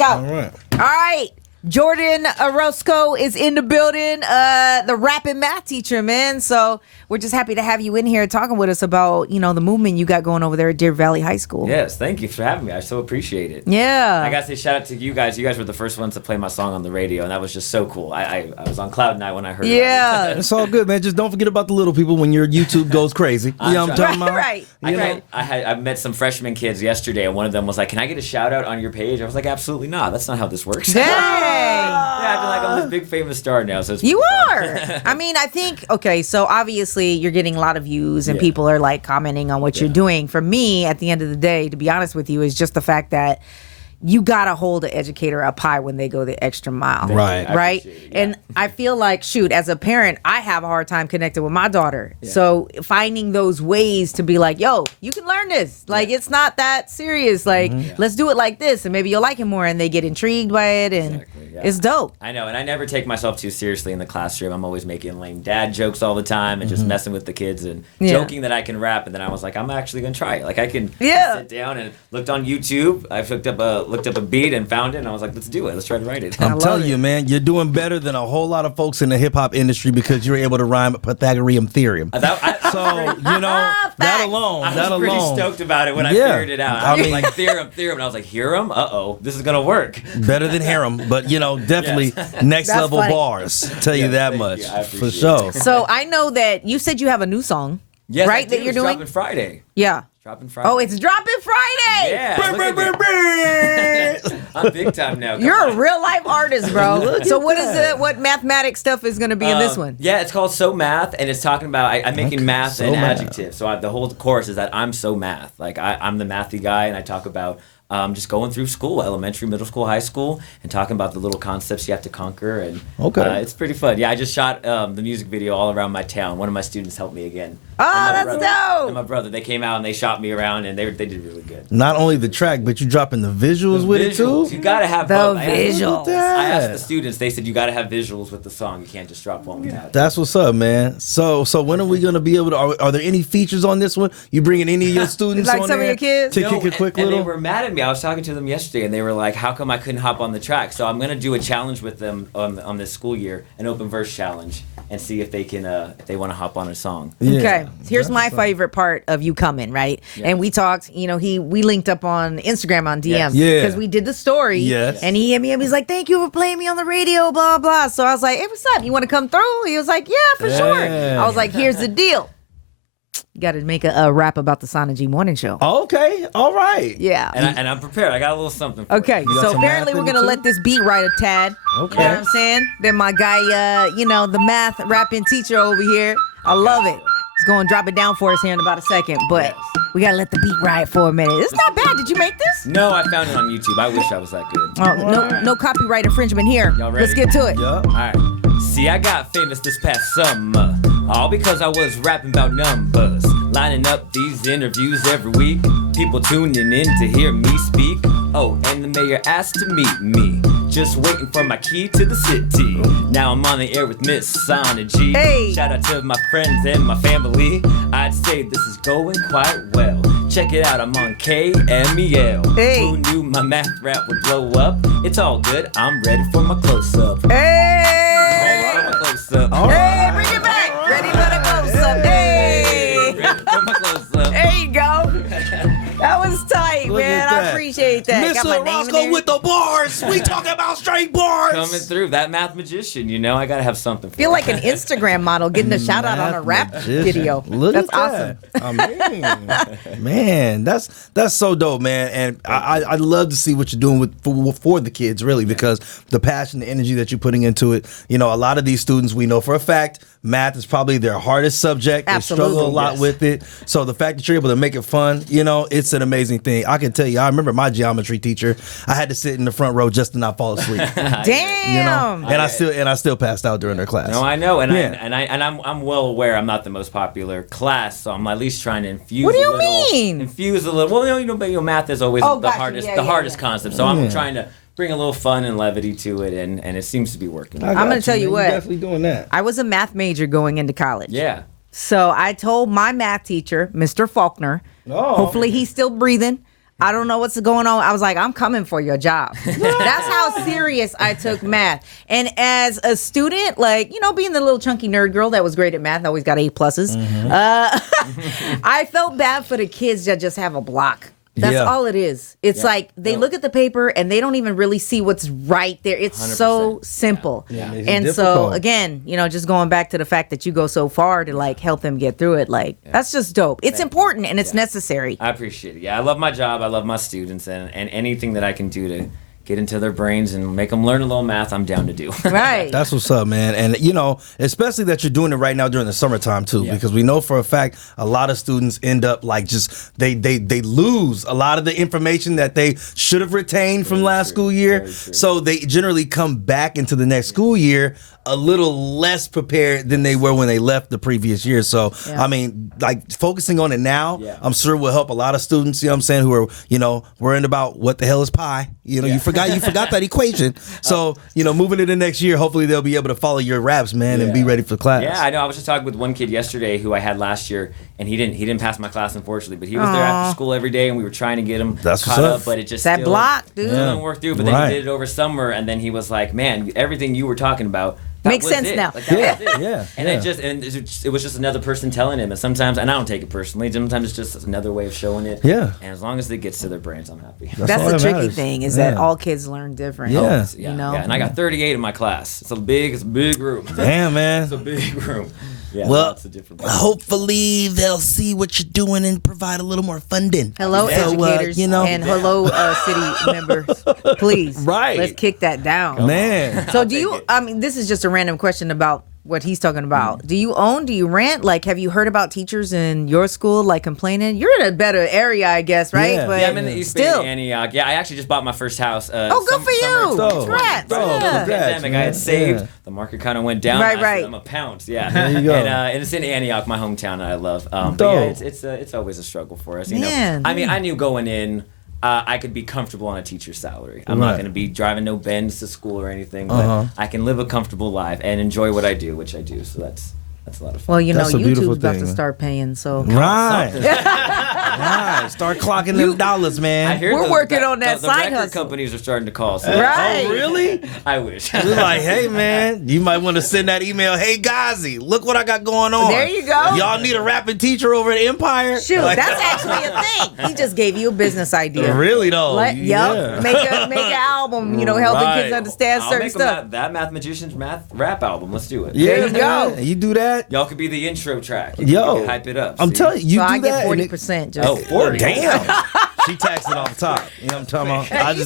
go. All right. All right. Jordan Orosco is in the building, the rapping math teacher, man. So we're just happy to have you in here talking with us about, the movement you got going over there at Deer Valley High School. Yes, thank you for having me. I so appreciate it. Yeah. I got to say shout out to you guys. You guys were the first ones to play my song on the radio, and that was just so cool. I was on cloud nine when I heard it. Yeah. It's all good, man. Just don't forget about the little people when your YouTube goes crazy. You know what I'm talking about? Right. I met some freshman kids yesterday, and one of them was like, "Can I get a shout out on your page?" I was like, "Absolutely not. That's not how this works." Dang. Yeah, I feel like I'm this big famous star now. So it's You fun. are. I mean, I think, okay, so obviously you're getting a lot of views and people are like commenting on what you're doing. For me, at the end of the day, to be honest with you, is just the fact that you got to hold an educator up high when they go the extra mile. Right. Right. It, And I feel like, shoot, as a parent, I have a hard time connecting with my daughter. Yeah. So finding those ways to be like, yo, you can learn this. Like, it's not that serious. Like, let's do it like this. And maybe you'll like it more. And they get intrigued by it. And Exactly, yeah. it's dope. I know, and I never take myself too seriously in the classroom. I'm always making lame dad jokes all the time and just messing with the kids and joking that I can rap. And then I was like, I'm actually gonna try it. Like I can sit down and looked on YouTube. I looked up a beat and found it. And I was like, let's do it. Let's try to write it. I'm telling you, man, you're doing better than a whole lot of folks in the hip hop industry because you're able to rhyme Pythagorean theorem. So that alone, I was pretty stoked about it when I figured it out. I was like theorem, and I was like, Hiram, this is gonna work. Better than harem, but definitely next That's level funny. bars. Tell you that thank much you. I for appreciate sure. it. So I know that you said you have a new song. Yes, right? I That do. you're It's doing? dropping Friday. Yeah. Dropping Friday. Oh, it's dropping Friday. Yeah. Look at me. I'm big time now. Come You're on. a real life artist, bro. So what mathematics stuff is going to be in this one? Yeah, it's called So Math, and it's talking about I'm making math So an Math. adjective. So the whole chorus is that I'm so math. Like I'm the mathy guy, and I talk about just going through school, elementary, middle school, high school, and talking about the little concepts you have to conquer. And it's pretty fun. Yeah, I just shot the music video all around my town. One of my students helped me again. Oh, that's brother, dope. And my brother, they came out and they shot me around, and they did really good. Not only the track, but you dropping the visuals with it too. You gotta have The both. visuals. I asked the students. They said you gotta have visuals with the song. You can't just drop one without it. That's what's up, man. So when are we gonna be able to? Are there any features on this one? You bringing any of your students Like on some of there your kids? to kick a quick and little? they were mad at me. I was talking to them yesterday, and they were like, "How come I couldn't hop on the track?" So I'm gonna do a challenge with them on this school year, an open verse challenge, and see if they can if they want to hop on a song. Yeah. Okay, here's my favorite part of you coming, right? Yeah. And we talked, we linked up on Instagram on DMs. Yes. Yeah. Because we did the story. Yes. And he hit me up. He's like, thank you for playing me on the radio, blah, blah. So I was like, hey, what's up? You want to come through? He was like, yeah, for sure. Yeah. I was like, here's the deal. You got to make a rap about the Sana G Morning Show. Okay, all right. Yeah. And I'm prepared. I got a little something. For Okay, got so some apparently math we're in it gonna too? let this beat right a tad. Okay. You know what I'm saying? Then my guy, the math rapping teacher over here, I love it. He's gonna drop it down for us here in about a second, but we gotta let the beat ride for a minute. It's not bad. Did you make this? you. No, I found it on YouTube. I wish I was that good. Oh, no copyright infringement here. Y'all ready? Let's get to it. Yeah. All right. See, I got famous this past summer, all because I was rapping about numbers, lining up these interviews every week. People tuning in to hear me speak. Oh, and the mayor asked to meet me. Just waiting for my key to the city. Now I'm on the air with Miss Sana G. Hey. Shout out to my friends and my family. I'd say this is going quite well. Check it out, I'm on KMEL. Hey. Who knew my math rap would blow up? It's all good, I'm ready for my close-up. Hey! Ready for my close-up. Hey, bring it back. Ready for the close-up. Hey! Ready for my close-up. There you go. That was tight, Look man. at I that. appreciate that. Got my Mr. name in Orosco there. with the bars. We talking about straight bars. Coming through, that math magician, I gotta have something for Feel it. like an Instagram model getting a shout out on a rap Magician. video. Look That's at awesome. that. I mean, man, that's so dope, man. And I love to see what you're doing for the kids, really, because the passion, the energy that you're putting into it. A lot of these students, we know for a fact, math is probably their hardest subject. Absolutely. They struggle a lot with it. So the fact that you're able to make it fun, it's an amazing thing. I can tell you, I remember my geometry teacher. I had to sit in the front row just to not fall asleep. Damn. And I still passed out during their class. No, I know, and Yeah. I'm well aware I'm not the most popular class, so I'm at least trying to infuse. What do you a little, mean? Infuse a little. Well, but math is always Oh, the gotcha. hardest, Yeah, yeah. concept. So I'm trying to bring a little fun and levity to it, and it seems to be working. I got I'm gonna tell you man. what. You're definitely doing that. I was a math major going into college. Yeah. So I told my math teacher, Mr. Faulkner, Oh. hopefully he's still breathing. I don't know what's going on. I was like, I'm coming for your job. That's how serious I took math. And as a student, like, being the little chunky nerd girl that was great at math, always got A pluses. I felt bad for the kids that just have a block. That's all it is. It's like they look at the paper and they don't even really see what's right there. It's 100%. So simple. Yeah. And so again, just going back to the fact that you go so far to like help them get through it, like that's just dope. It's important and it's necessary. I appreciate it. Yeah, I love my job. I love my students, and anything that I can do to get into their brains and make them learn a little math, I'm down to do. Right. That's what's up, man. And, especially that you're doing it right now during the summertime, too, because we know for a fact a lot of students end up like just they lose a lot of the information that they should have retained from last school year. So they generally come back into the next school year a little less prepared than they were when they left the previous year. So, I mean, like focusing on it now, I'm sure will help a lot of students, who are, worrying about what the hell is pi. You forgot that equation. So, moving into next year, hopefully they'll be able to follow your raps, man, and be ready for class. Yeah, I know. I was just talking with one kid yesterday who I had last year, and he didn't pass my class, unfortunately, but he was there after school every day, and we were trying to get him caught up, but it just that block, dude. Didn't work through. But then he did it over summer, and then he was like, man, everything you were talking about, makes sense now. Like, it was just another person telling him. And sometimes, and I don't take it personally, sometimes it's just another way of showing it. Yeah. And as long as it gets to their brains, I'm happy. That's the tricky thing, is that all kids learn different. Yeah. Yeah. And I got 38 in my class. It's a big room. Damn, man. It's a big room. Yeah, well, hopefully they'll see what you're doing and provide a little more funding. Hello, educators, and hello, city members. Please, let's kick that down, man. So, do you? I mean, this is just a random question about what he's talking about. Do you own? Do you rent? Like, have you heard about teachers in your school like complaining? You're in a better area, I guess, right? Yeah, but I'm in the East Bay of Antioch. Yeah, I actually just bought my first house. Good for you! Congrats! Pandemic, I had saved. The market kind of went down. Right. I'm a pounce. Yeah. There you go. And it's in Antioch, my hometown, that I love. But yeah, it's always a struggle for us. Man, I mean, I knew going in, I could be comfortable on a teacher's salary. I'm not going to be driving no Benz to school or anything, but I can live a comfortable life and enjoy what I do, which I do. So that's a lot of fun. Well, YouTube's about to start paying, so right. Start clocking them dollars, man. We're working on that side hustle. The record hustle. companies are starting to call. So right? Oh, really? I wish. We're like, hey, man, you might want to send that email. Hey, Ghazi, look what I got going on. There you go. Y'all need a rapping teacher over at Empire? Shoot, that's actually a thing. He just gave you a business idea. Really though? Make an album. Helping kids understand certain stuff. That Mathematician's math rap album. Let's do it. Yeah, there you go. You do that. Y'all could be the intro track. You can hype it up. I'm telling you, so do I that. get 40%. Just 40. Damn. She taxed it off the top. You know what I'm talking about? You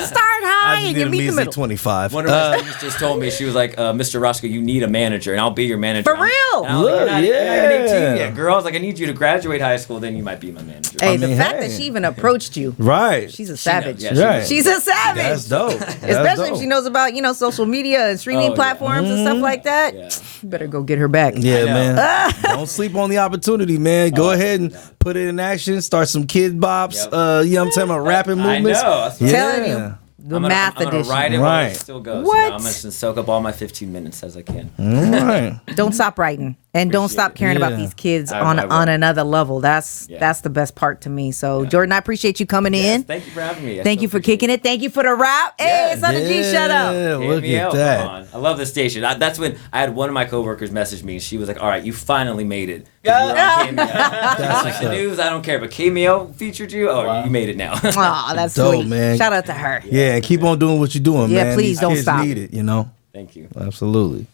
start high and you meet the middle. 25. One of my students just told me, she was like, Mr. Roscoe, you need a manager, and I'll be your manager. For real? Look, you're not even 18 yet, girl. I was like, I need you to graduate high school, then you might be my manager. Hey, the fact that she even approached you. Right. She's a savage. She's a savage. That's dope. Especially if she knows about, social media and streaming platforms and stuff like that. Yeah. You better go get her back. Yeah, man. Don't sleep on the opportunity, man. Go ahead and put it in action. Start some kid bops. I'm talking about rapping movements. I know. I'm telling you. The math edition. I'm gonna ride it while it still goes. What? I'm just gonna soak up all my 15 minutes as I can. All right. Don't stop writing, and don't stop caring about these kids on another level. That's the best part to me. So Jordan, I appreciate you coming in. Thank you for having me. Thank you for kicking it. Thank you for the rap. Hey, it's on the G. Shut up. Look at that. I love this station. That's when I had one of my coworkers message me, and she was like, "All right, you finally made it. You're on KMEL." That's like the news. I don't care, but KMEL featured you. Oh, you made it now. Oh, that's dope, sweet, man. Shout out to her. Yeah, keep on doing what you're doing, man. Please These don't kids stop. need it, Thank you. Absolutely.